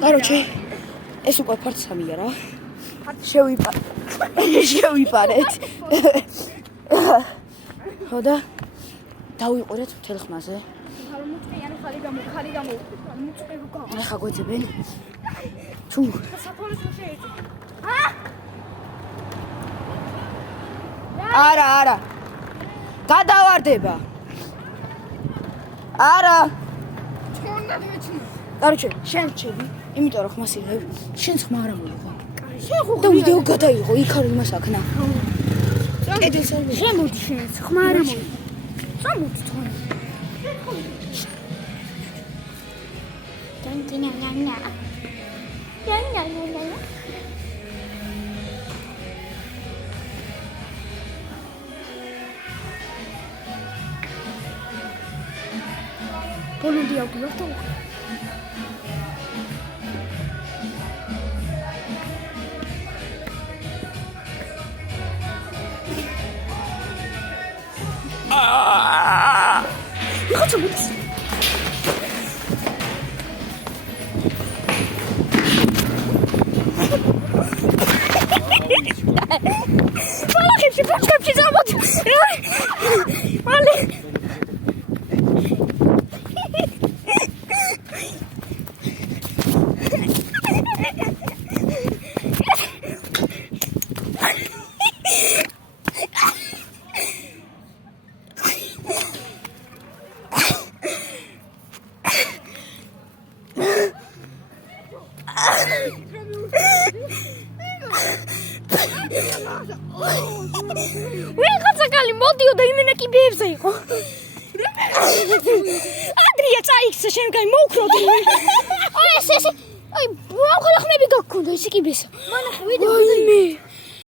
Короче, ეს უკვე ფართ 3-ია რა. შევიპარეთ. ხო და დავიყურეთ მთელ ხმაზე. ახლა გვეძებენ. თუ არა. გადავარდება. არა. Короче, შენ რჩები, იმიტომ რომ ხმას იღებ, შენ ხმა არ მოიღო. და ვიდეო გადაიღო, იქ არ იმას აქნა. კედელს არ მოიღო. შემოდი შენ, ხმა არ მოიღო. წამოდი თქო. Poludi auto. Chodź, chodź. Patrzcie, zobacz. Ale ვიღაცაკალი მოდიოდა იმენა კი ბებზე იყო. ადრია წაიქცა შენგან მოვქროდი. აი ეს აი რა ხნები გაქონდა ეს კი ბესა. მანახე ვიდეო.